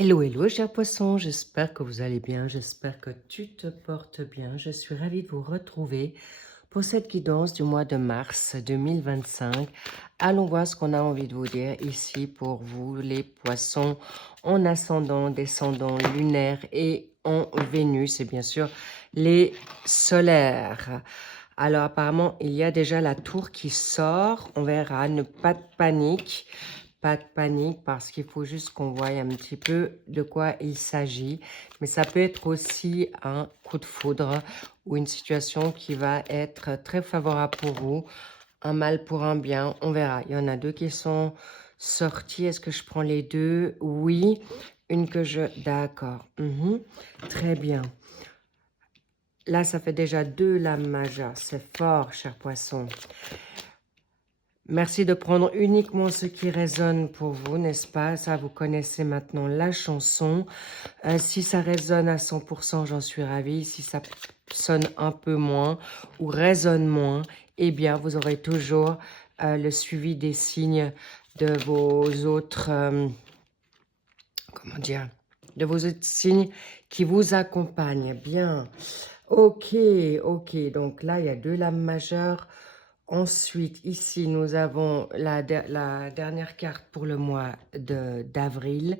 Hello, hello, chers poissons, j'espère que vous allez bien, j'espère que tu te portes bien. Je suis ravie de vous retrouver pour cette guidance du mois de mars 2025. Allons voir ce qu'on a envie de vous dire ici pour vous, les poissons, en ascendant, descendant, lunaire et en Vénus, et bien sûr les solaires. Alors apparemment, il y a déjà la tour qui sort, on verra, pas de panique. Pas de panique parce qu'il faut juste qu'on voie un petit peu de quoi il s'agit. Mais ça peut être aussi un coup de foudre ou une situation qui va être très favorable pour vous. Un mal pour un bien, on verra. Il y en a deux qui sont sortis. Est-ce que je prends les deux? Oui. Une que je... D'accord. Très bien. Là, ça fait déjà deux lames majeures. C'est fort, cher poisson. Merci de prendre uniquement ce qui résonne pour vous, n'est-ce pas? Ça, vous connaissez maintenant la chanson. Si ça résonne à 100%, j'en suis ravie. Si ça sonne un peu moins ou résonne moins, eh bien, vous aurez toujours le suivi des signes de vos autres... comment dire? De vos autres signes qui vous accompagnent. Bien. Ok, ok. Donc là, il y a deux lames majeures. Ensuite, ici, nous avons la dernière carte pour le mois d'avril.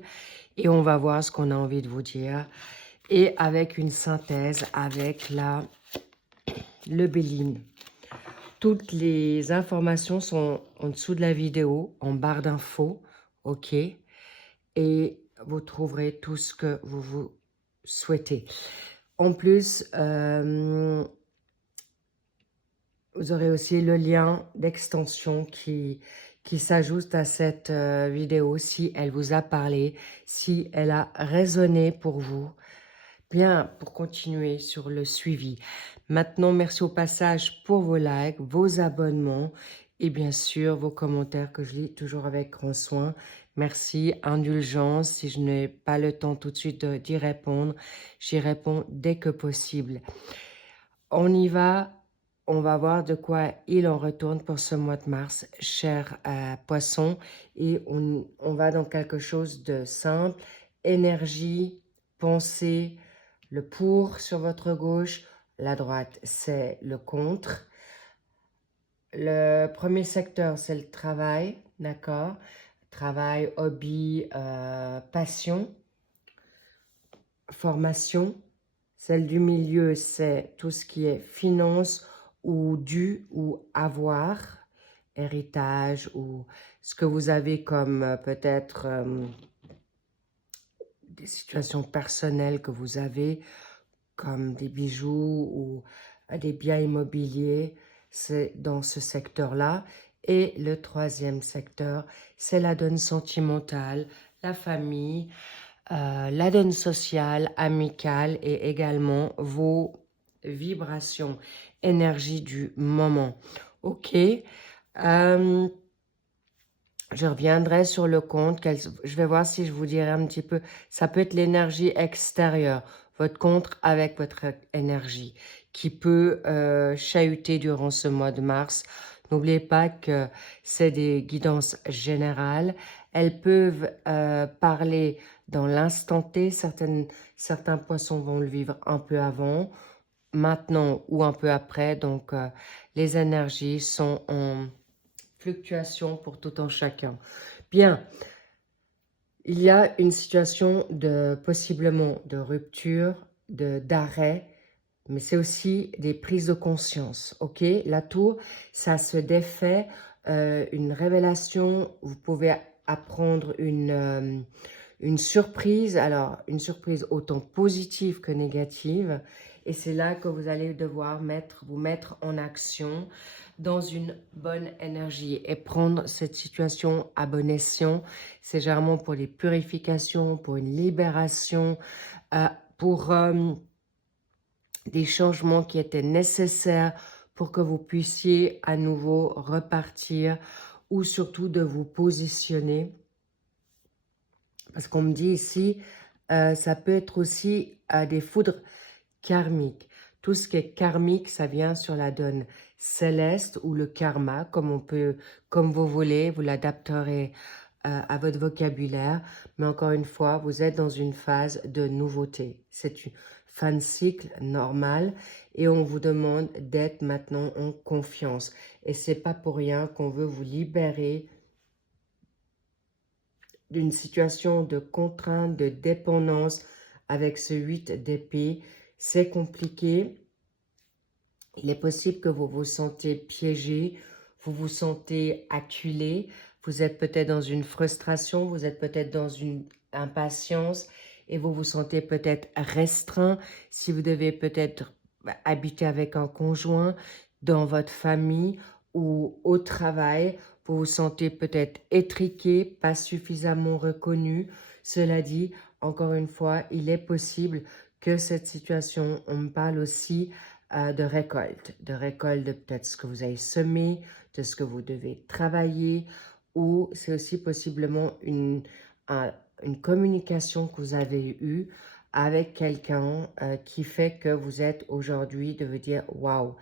Et on va voir ce qu'on a envie de vous dire. Et avec une synthèse, avec le Béline. Toutes les informations sont en dessous de la vidéo, en barre d'infos. Ok. Et vous trouverez tout ce que vous souhaitez. En plus, vous aurez aussi le lien d'extension qui s'ajoute à cette vidéo si elle vous a parlé, si elle a résonné pour vous. Bien, pour continuer sur le suivi. Maintenant, merci au passage pour vos likes, vos abonnements et bien sûr vos commentaires que je lis toujours avec grand soin. Merci, indulgence, si je n'ai pas le temps tout de suite d'y répondre, j'y réponds dès que possible. On y va. On va voir de quoi il en retourne pour ce mois de mars, cher poisson. Et on va dans quelque chose de simple. Énergie, pensée, le pour sur votre gauche. La droite, c'est le contre. Le premier secteur, c'est le travail, d'accord? Travail, hobby, passion, formation. Celle du milieu, c'est tout ce qui est finance ou dû ou avoir, héritage ou ce que vous avez comme peut-être des situations personnelles que vous avez, comme des bijoux ou des biens immobiliers, c'est dans ce secteur-là. Et le troisième secteur, c'est la donne sentimentale, la famille, la donne sociale, amicale et également vos vibrations, énergie du moment. Ok. Je reviendrai sur le compte. Je vais voir si je vous dirai un petit peu. Ça peut être l'énergie extérieure, votre contre avec votre énergie, qui peut chahuter durant ce mois de mars. N'oubliez pas que c'est des guidances générales. Elles peuvent parler dans l'instant T. Certains poissons vont le vivre un peu avant, maintenant ou un peu après. Donc, les énergies sont en fluctuation pour tout un chacun. Bien, il y a une situation de possiblement de rupture, d'arrêt, mais c'est aussi des prises de conscience, ok? La tour, ça se défait, une révélation, vous pouvez apprendre une surprise, alors une surprise autant positive que négative, et c'est là que vous allez devoir vous mettre en action dans une bonne énergie et prendre cette situation à bon escient. C'est généralement pour les purifications, pour une libération, pour des changements qui étaient nécessaires pour que vous puissiez à nouveau repartir ou surtout de vous positionner. Parce qu'on me dit ici, ça peut être aussi des foudres karmiques. Tout ce qui est karmique, ça vient sur la donne céleste ou le karma, comme vous voulez, vous l'adapterez à votre vocabulaire, mais encore une fois, vous êtes dans une phase de nouveauté. C'est une fin de cycle normale et on vous demande d'être maintenant en confiance. Et c'est pas pour rien qu'on veut vous libérer d'une situation de contrainte, de dépendance avec ce 8 d'épée. C'est compliqué. Il est possible que vous vous sentez piégé, vous vous sentez acculé, vous êtes peut-être dans une frustration, vous êtes peut-être dans une impatience et vous vous sentez peut-être restreint si vous devez peut-être habiter avec un conjoint, dans votre famille ou au travail. Vous vous sentez peut-être étriqué, pas suffisamment reconnu. Cela dit, encore une fois, il est possible que cette situation, on me parle aussi de récolte de peut-être ce que vous avez semé, de ce que vous devez travailler, ou c'est aussi possiblement une communication que vous avez eue avec quelqu'un qui fait que vous êtes aujourd'hui de vous dire « Waouh,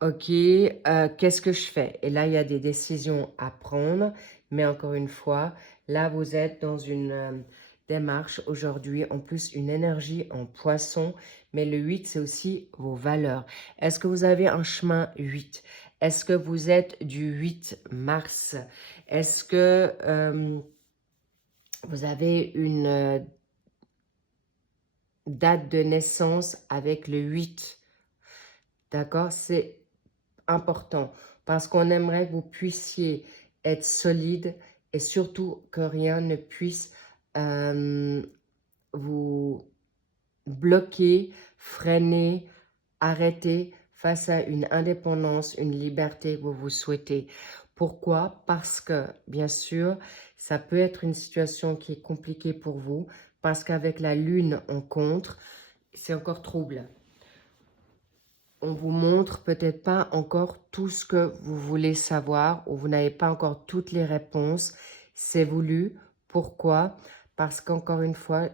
ok, qu'est-ce que je fais ?» Et là, il y a des décisions à prendre, mais encore une fois, là, vous êtes dans une démarche aujourd'hui, en plus une énergie en poisson, mais le 8, c'est aussi vos valeurs. Est-ce que vous avez un chemin 8? Est-ce que vous êtes du 8 mars? Est-ce que vous avez une date de naissance avec le 8? D'accord? C'est important parce qu'on aimerait que vous puissiez être solide et surtout que rien ne puisse vous bloquer, freiner, arrêter face à une indépendance, une liberté que vous vous souhaitez. Pourquoi? Parce que, bien sûr, ça peut être une situation qui est compliquée pour vous, parce qu'avec la lune en contre, c'est encore trouble. On vous montre peut-être pas encore tout ce que vous voulez savoir ou vous n'avez pas encore toutes les réponses. C'est voulu. Pourquoi? Parce qu'encore une fois,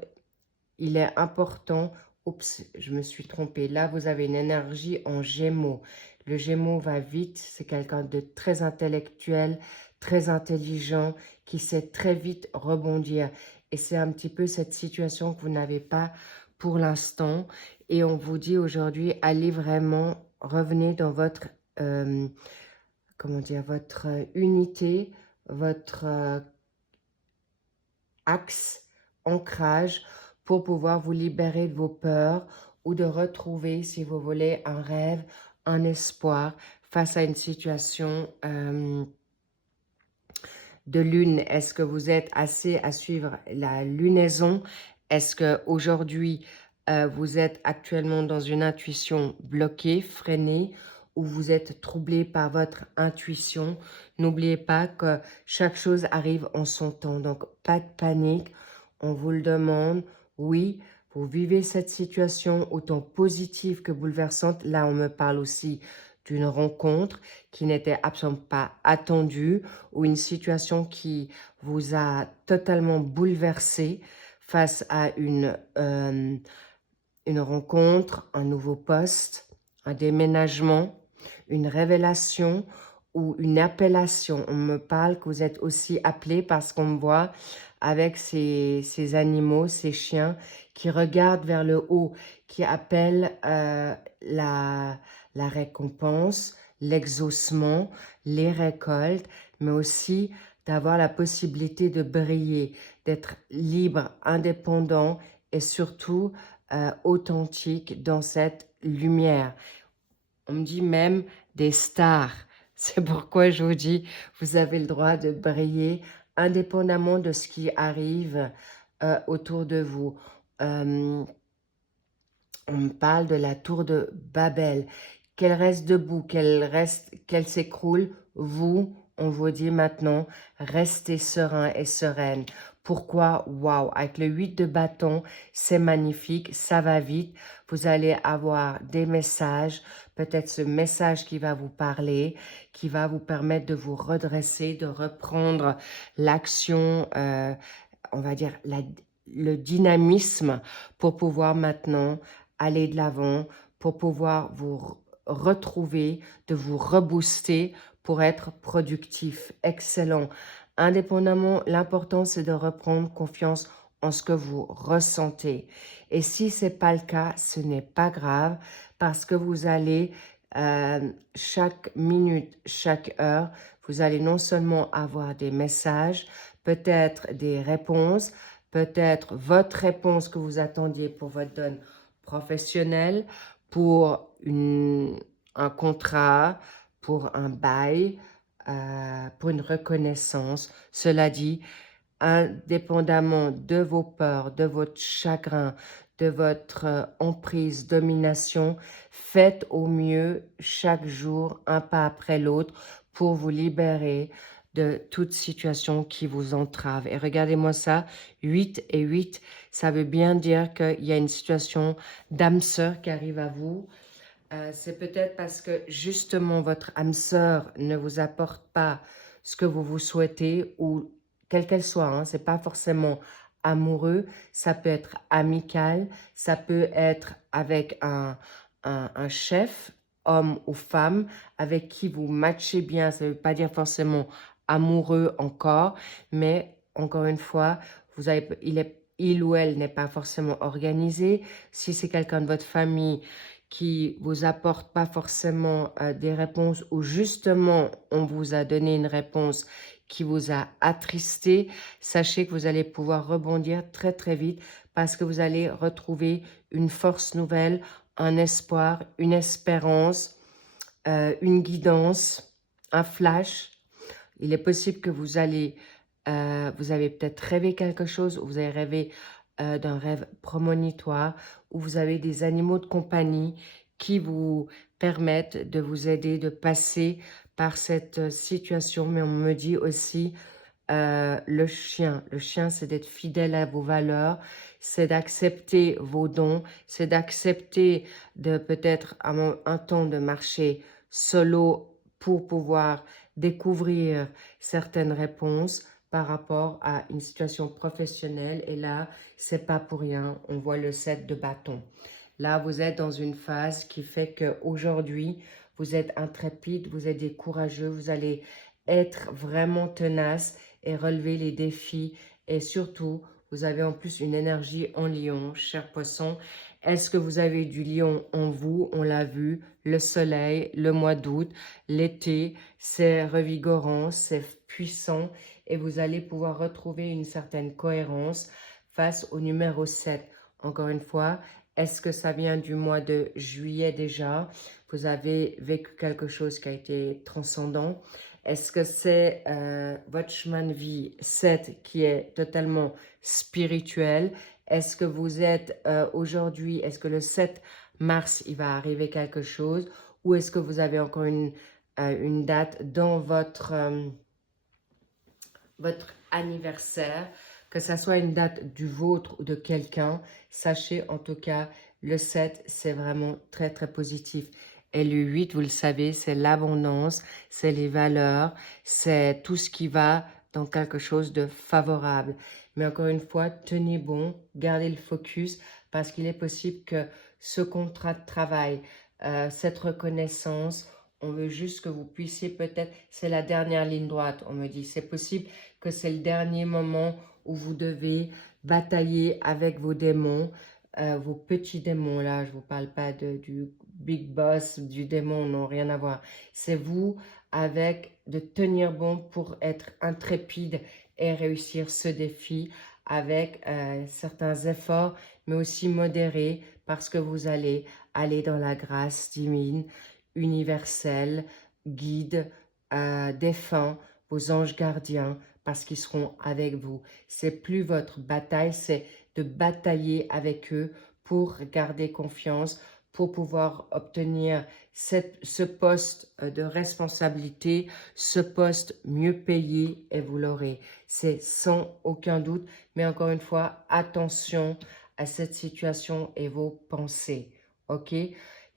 il est important. Oups, je me suis trompée. Là, vous avez une énergie en Gémeaux. Le Gémeaux va vite. C'est quelqu'un de très intellectuel, très intelligent, qui sait très vite rebondir. Et c'est un petit peu cette situation que vous n'avez pas pour l'instant. Et on vous dit aujourd'hui, allez vraiment, revenez dans votre, comment dire, votre unité, votre axe, ancrage, pour pouvoir vous libérer de vos peurs ou de retrouver, si vous voulez, un rêve, un espoir face à une situation de lune. Est-ce que vous êtes assez à suivre la lunaison? Est-ce qu'aujourd'hui, vous êtes actuellement dans une intuition bloquée, freinée, ou vous êtes troublé par votre intuition? N'oubliez pas que chaque chose arrive en son temps, donc pas de panique, on vous le demande. Oui, vous vivez cette situation autant positive que bouleversante. Là, on me parle aussi d'une rencontre qui n'était absolument pas attendue ou une situation qui vous a totalement bouleversé face à une rencontre, un nouveau poste, un déménagement, une révélation ou une appellation. On me parle que vous êtes aussi appelé parce qu'on me voit avec ces animaux, ces chiens qui regardent vers le haut, qui appellent la récompense, l'exaucement, les récoltes, mais aussi d'avoir la possibilité de briller, d'être libre, indépendant et surtout authentique dans cette lumière. On me dit même des stars. C'est pourquoi je vous dis, vous avez le droit de briller indépendamment de ce qui arrive autour de vous. On me parle de la tour de Babel. Qu'elle reste debout, qu'elle s'écroule. Vous, on vous dit maintenant, restez serein et sereine. Pourquoi? Waouh, avec le 8 de bâton, c'est magnifique, ça va vite. Vous allez avoir des messages, peut-être ce message qui va vous parler, qui va vous permettre de vous redresser, de reprendre l'action, on va dire le dynamisme pour pouvoir maintenant aller de l'avant, pour pouvoir vous retrouver, de vous rebooster pour être productif, excellent, Indépendamment, l'important, c'est de reprendre confiance en ce que vous ressentez. Et si ce n'est pas le cas, ce n'est pas grave parce que vous allez, chaque minute, chaque heure, vous allez non seulement avoir des messages, peut-être des réponses, peut-être votre réponse que vous attendiez pour votre donne professionnelle, pour un contrat, pour un bail, pour une reconnaissance. Cela dit, indépendamment de vos peurs, de votre chagrin, de votre emprise, domination, faites au mieux chaque jour, un pas après l'autre, pour vous libérer de toute situation qui vous entrave. Et regardez-moi ça, 8 et 8, ça veut bien dire qu'il y a une situation d'âme sœur qui arrive à vous. C'est peut-être parce que justement votre âme sœur ne vous apporte pas ce que vous souhaitez ou quelle qu'elle soit, hein, c'est pas forcément amoureux, ça peut être amical, ça peut être avec un chef, homme ou femme, avec qui vous matchez bien, ça ne veut pas dire forcément amoureux encore, mais encore une fois, il ou elle n'est pas forcément organisé. Si c'est quelqu'un de votre famille qui vous apporte pas forcément des réponses ou justement on vous a donné une réponse qui vous a attristé, sachez que vous allez pouvoir rebondir très très vite parce que vous allez retrouver une force nouvelle, un espoir, une espérance, une guidance, un flash. Il est possible que vous avez peut-être rêvé quelque chose, ou vous avez rêvé d'un rêve prémonitoire, où vous avez des animaux de compagnie qui vous permettent de vous aider, de passer par cette situation. Mais on me dit aussi le chien. Le chien, c'est d'être fidèle à vos valeurs, c'est d'accepter vos dons, c'est d'accepter de peut-être un temps de marcher solo pour pouvoir découvrir certaines réponses par rapport à une situation professionnelle. Et là, c'est pas pour rien. On voit le 7 de bâton. Là, vous êtes dans une phase qui fait qu'aujourd'hui, vous êtes intrépide, vous êtes des courageux, vous allez être vraiment tenace et relever les défis. Et surtout, vous avez en plus une énergie en lion, cher poisson. Est-ce que vous avez du lion en vous? On l'a vu, le soleil, le mois d'août, l'été, c'est revigorant, c'est puissant et vous allez pouvoir retrouver une certaine cohérence face au numéro 7. Encore une fois, est-ce que ça vient du mois de juillet déjà? Vous avez vécu quelque chose qui a été transcendant. Est-ce que c'est votre chemin de vie 7 qui est totalement spirituel? Est-ce que vous êtes aujourd'hui, est-ce que le 7 mars, il va arriver quelque chose? Ou est-ce que vous avez encore une date dans votre anniversaire, que ça soit une date du vôtre ou de quelqu'un, sachez en tout cas, le 7, c'est vraiment très, très positif. Et le 8, vous le savez, c'est l'abondance, c'est les valeurs, c'est tout ce qui va dans quelque chose de favorable. Mais encore une fois, tenez bon, gardez le focus, parce qu'il est possible que ce contrat de travail, cette reconnaissance, on veut juste que vous puissiez peut-être, c'est la dernière ligne droite, on me dit, c'est possible que c'est le dernier moment où vous devez batailler avec vos démons, vos petits démons, là, je ne vous parle pas du big boss, du démon, non, rien à voir. C'est vous avec de tenir bon pour être intrépide et réussir ce défi avec certains efforts, mais aussi modérés, parce que vous allez aller dans la grâce divine, universelle, guide, défunt, vos anges gardiens, parce qu'ils seront avec vous. C'est plus votre bataille, c'est de batailler avec eux pour garder confiance, pour pouvoir obtenir ce poste de responsabilité, ce poste mieux payé, et vous l'aurez. C'est sans aucun doute, mais encore une fois, attention à cette situation et vos pensées, ok?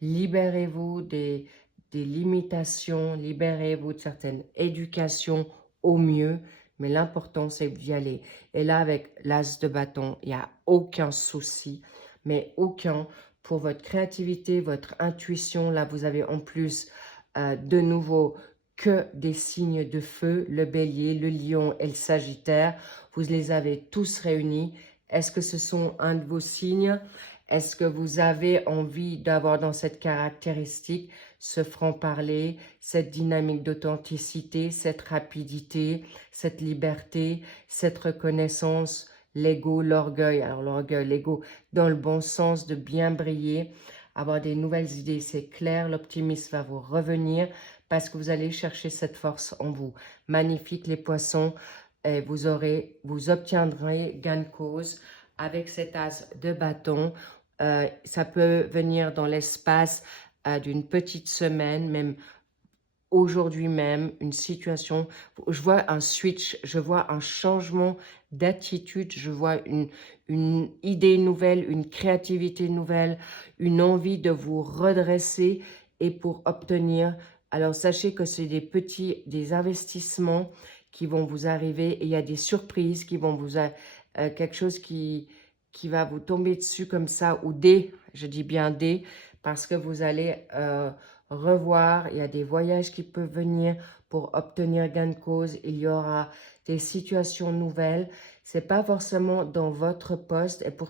Libérez-vous des limitations, libérez-vous de certaines éducations au mieux, mais l'important, c'est d'y aller. Et là, avec l'as de bâton, il n'y a aucun souci, mais aucun, pour votre créativité, votre intuition. Là, vous avez en plus, de nouveau, que des signes de feu, le bélier, le lion et le sagittaire. Vous les avez tous réunis. Est-ce que ce sont un de vos signes? Est-ce que vous avez envie d'avoir dans cette caractéristique ce franc-parler, cette dynamique d'authenticité, cette rapidité, cette liberté, cette reconnaissance, l'ego, l'orgueil? Alors l'orgueil, l'ego dans le bon sens de bien briller, avoir des nouvelles idées, c'est clair. L'optimisme va vous revenir parce que vous allez chercher cette force en vous. Magnifique les poissons, et vous obtiendrez gain de cause avec cet as de bâton. Ça peut venir dans l'espace d'une petite semaine, même aujourd'hui même, une situation. Je vois un switch, je vois un changement d'attitude, je vois une idée nouvelle, une créativité nouvelle, une envie de vous redresser et pour obtenir. Alors sachez que c'est des investissements qui vont vous arriver et il y a des surprises qui vont quelque chose qui va vous tomber dessus comme ça, ou je dis bien parce que vous allez revoir, il y a des voyages qui peuvent venir pour obtenir gain de cause, il y aura des situations nouvelles, c'est pas forcément dans votre poste, et pour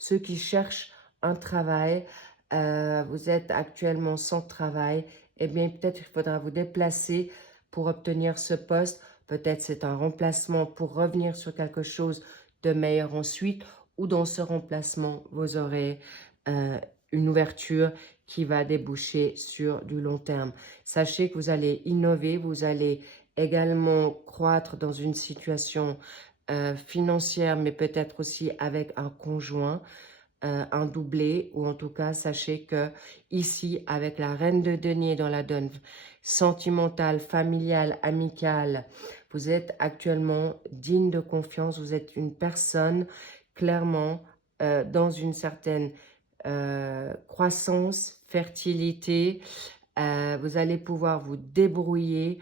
ceux qui cherchent un travail, vous êtes actuellement sans travail, eh bien peut-être il faudra vous déplacer pour obtenir ce poste, peut-être c'est un remplacement pour revenir sur quelque chose de meilleur ensuite, ou dans ce remplacement, vous aurez une ouverture qui va déboucher sur du long terme. Sachez que vous allez innover, vous allez également croître dans une situation financière, mais peut-être aussi avec un conjoint, un doublé, ou en tout cas, sachez que ici, avec la reine de denier dans la donne sentimentale, familiale, amicale, vous êtes actuellement digne de confiance, vous êtes une personne clairement dans une certaine croissance, fertilité, vous allez pouvoir vous débrouiller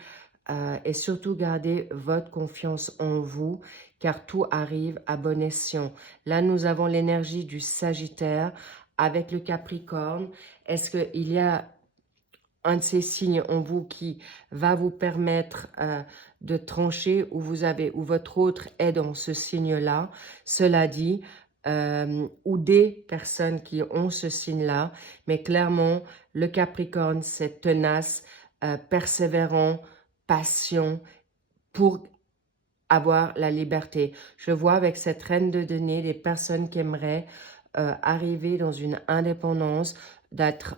et surtout garder votre confiance en vous, car tout arrive à bon escient. Là, nous avons l'énergie du Sagittaire avec le Capricorne. Est-ce qu'il y a un de ces signes en vous qui va vous permettre de trancher, ou votre autre est dans ce signe-là? Cela dit, ou des personnes qui ont ce signe-là, mais clairement, le Capricorne, c'est tenace, persévérant, patient pour avoir la liberté. Je vois avec cette reine de denier des personnes qui aimeraient arriver dans une indépendance, d'être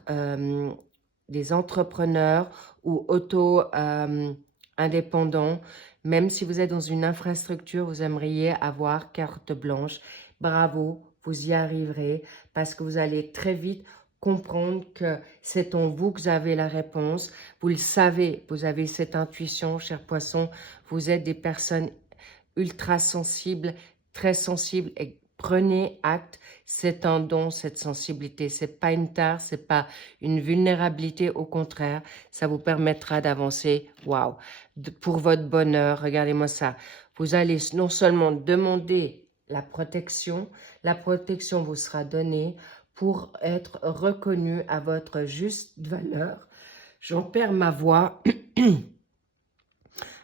des entrepreneurs ou auto-indépendants. Même si vous êtes dans une infrastructure, vous aimeriez avoir carte blanche. Bravo, vous y arriverez parce que vous allez très vite comprendre que c'est en vous que vous avez la réponse. Vous le savez, vous avez cette intuition, cher poisson. Vous êtes des personnes ultra sensibles, très sensibles, et prenez acte. C'est un don, cette sensibilité. C'est pas une tare, c'est pas une vulnérabilité. Au contraire, ça vous permettra d'avancer. Waouh! Pour votre bonheur, regardez-moi ça. Vous allez non seulement demander la protection vous sera donnée pour être reconnu à votre juste valeur. J'en perds ma voix.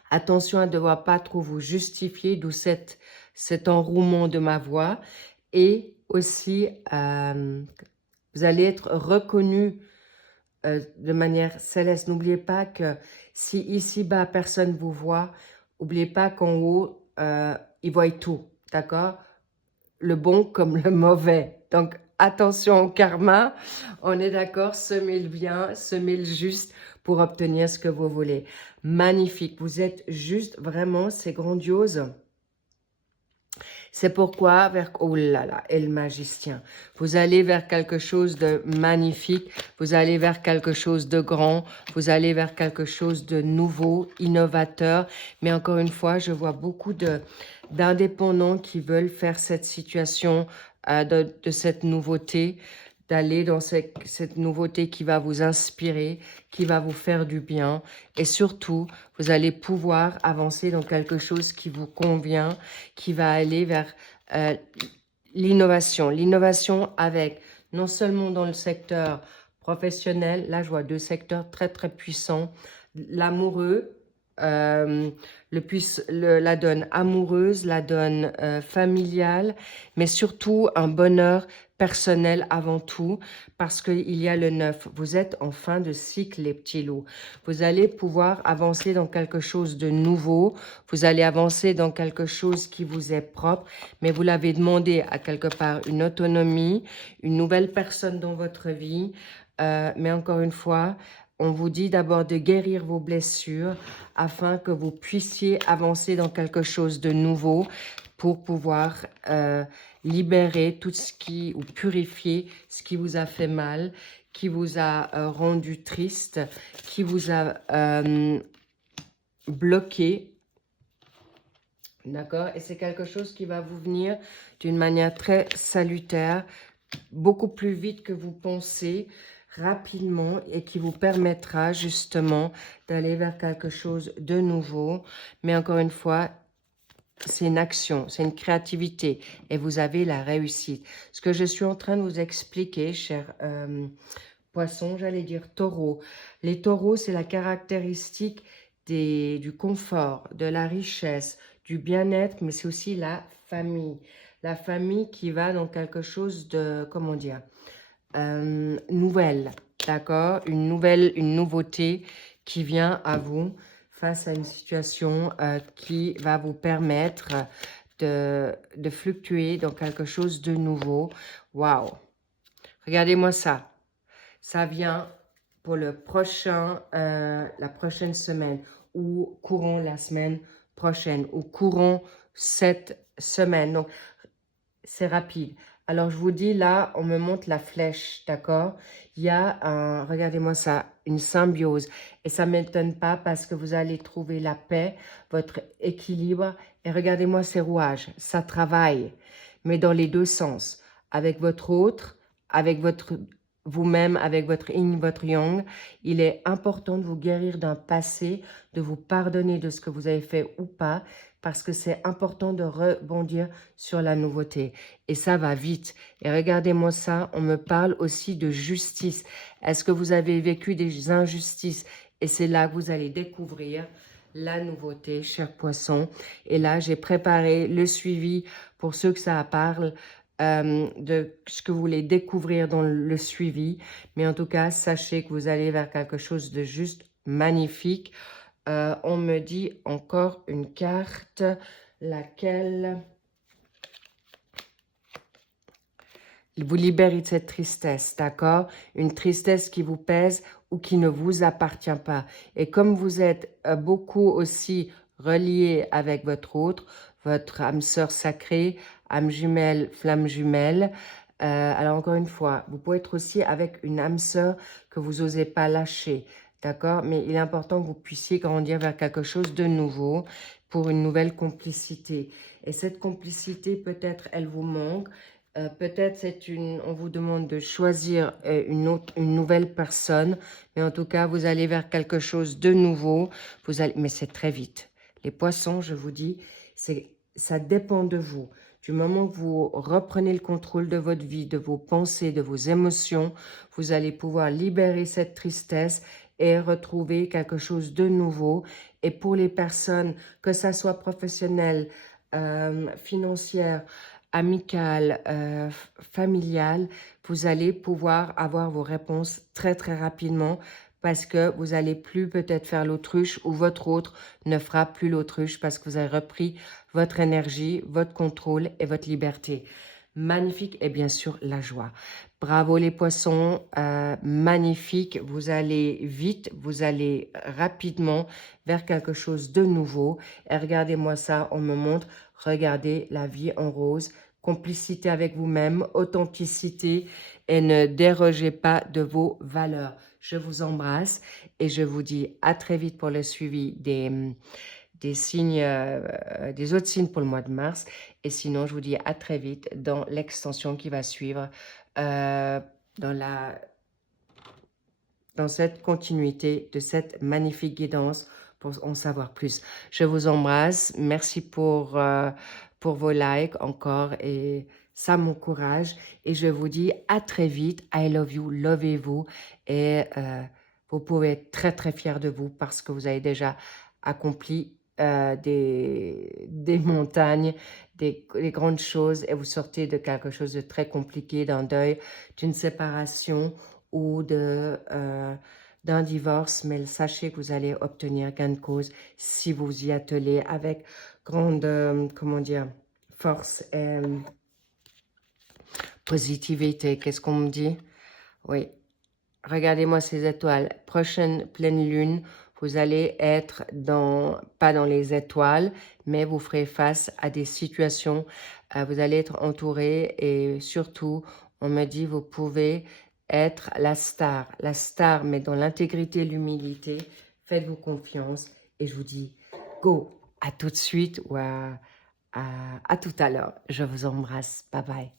Attention à ne devoir pas trop vous justifier, d'où cet enrouement de ma voix. Et aussi, vous allez être reconnu de manière céleste. N'oubliez pas que si ici-bas, personne ne vous voit, n'oubliez pas qu'en haut, ils voient tout, d'accord? Le bon comme le mauvais. Donc, attention au karma. On est d'accord, semez le bien, semez le juste pour obtenir ce que vous voulez. Magnifique. Vous êtes juste, vraiment, c'est grandiose. C'est pourquoi, oh là là, et le magicien, vous allez vers quelque chose de magnifique, vous allez vers quelque chose de grand, vous allez vers quelque chose de nouveau, innovateur. Mais encore une fois, je vois beaucoup d'indépendants qui veulent faire cette situation de cette nouveauté, d'aller dans cette nouveauté qui va vous inspirer, qui va vous faire du bien. Et surtout, vous allez pouvoir avancer dans quelque chose qui vous convient, qui va aller vers l'innovation. L'innovation avec, non seulement dans le secteur professionnel, là je vois deux secteurs très très puissants, l'amoureux, la donne amoureuse, la donne familiale, mais surtout un bonheur personnel avant tout, parce qu'il y a le 9. Vous êtes en fin de cycle, les petits loups. Vous allez pouvoir avancer dans quelque chose de nouveau, vous allez avancer dans quelque chose qui vous est propre, mais vous l'avez demandé à quelque part une autonomie, une nouvelle personne dans votre vie, mais encore une fois, on vous dit d'abord de guérir vos blessures afin que vous puissiez avancer dans quelque chose de nouveau pour pouvoir libérer tout ce qui, ou purifier ce qui vous a fait mal, qui vous a rendu triste, qui vous a bloqué. D'accord? Et c'est quelque chose qui va vous venir d'une manière très salutaire, beaucoup plus vite que vous pensez, rapidement, et qui vous permettra justement d'aller vers quelque chose de nouveau. Mais encore une fois, c'est une action, c'est une créativité et vous avez la réussite. Ce que je suis en train de vous expliquer, chers poissons, j'allais dire taureaux. Les taureaux, c'est la caractéristique du confort, de la richesse, du bien-être, mais c'est aussi la famille. La famille qui va dans quelque chose de, comment dire, nouvelle, d'accord? Une nouveauté qui vient à vous face à une situation qui va vous permettre de fluctuer dans quelque chose de nouveau. Waouh! Regardez-moi ça. Ça vient pour le prochain, la prochaine semaine ou courant la semaine prochaine ou courant cette semaine. Donc, c'est rapide. Alors, je vous dis, là, on me montre la flèche, d'accord? Il y a un, regardez-moi ça, une symbiose. Et ça ne m'étonne pas parce que vous allez trouver la paix, votre équilibre. Et regardez-moi ces rouages, ça travaille, mais dans les deux sens. Avec votre autre, avec votre vous-même, avec votre yin, votre yang. Il est important de vous guérir d'un passé, de vous pardonner de ce que vous avez fait ou pas, parce que c'est important de rebondir sur la nouveauté. Et ça va vite. Et regardez-moi ça, on me parle aussi de justice. Est-ce que vous avez vécu des injustices? Et c'est là que vous allez découvrir la nouveauté, chers poissons. Et là, j'ai préparé le suivi pour ceux que ça parle, de ce que vous voulez découvrir dans le suivi. Mais en tout cas, sachez que vous allez vers quelque chose de juste magnifique. On me dit encore une carte, laquelle vous libère de cette tristesse, d'accord? Une tristesse qui vous pèse ou qui ne vous appartient pas. Et comme vous êtes beaucoup aussi relié avec votre autre, votre âme sœur sacrée, âme jumelle, flamme jumelle, alors encore une fois, vous pouvez être aussi avec une âme sœur que vous n'osez pas lâcher, d'accord? Mais il est important que vous puissiez grandir vers quelque chose de nouveau pour une nouvelle complicité. Et cette complicité, peut-être, elle vous manque. Peut-être on vous demande de choisir une nouvelle personne, mais en tout cas, vous allez vers quelque chose de nouveau. Mais c'est très vite. Les poissons, je vous dis, ça dépend de vous. Du moment que vous reprenez le contrôle de votre vie, de vos pensées, de vos émotions, vous allez pouvoir libérer cette tristesse et retrouver quelque chose de nouveau. Et pour les personnes, que ça soit professionnel, financière, amicale, familiale, vous allez pouvoir avoir vos réponses très très rapidement parce que vous allez plus peut-être faire l'autruche ou votre autre ne fera plus l'autruche parce que vous avez repris votre énergie, votre contrôle et votre liberté. Magnifique et bien sûr la joie. Bravo les poissons, magnifique, vous allez vite, vous allez rapidement vers quelque chose de nouveau. Et regardez-moi ça, on me montre, regardez la vie en rose, complicité avec vous-même, authenticité et ne dérogez pas de vos valeurs. Je vous embrasse et je vous dis à très vite pour le suivi des signes, des autres signes pour le mois de mars. Et sinon, je vous dis à très vite dans l'extension qui va suivre, dans cette continuité de cette magnifique guidance pour en savoir plus. Je vous embrasse. Merci pour vos likes encore et ça m'encourage. Et je vous dis à très vite. I love you, lovez-vous et Vous pouvez être très, très fier de vous parce que vous avez déjà accompli des montagnes, des grandes choses et vous sortez de quelque chose de très compliqué, d'un deuil, d'une séparation ou d'un divorce. Mais sachez que vous allez obtenir gain de cause si vous y attelez avec grande, comment dire, force et positivité. Qu'est-ce qu'on me dit? Oui. Regardez-moi ces étoiles. Prochaine pleine lune, vous allez être pas dans les étoiles, mais vous ferez face à des situations. Vous allez être entouré et surtout, on me dit, vous pouvez être la star, mais dans l'intégrité et l'humilité. Faites-vous confiance et je vous dis, go, à tout de suite ou à tout à l'heure. Je vous embrasse. Bye bye.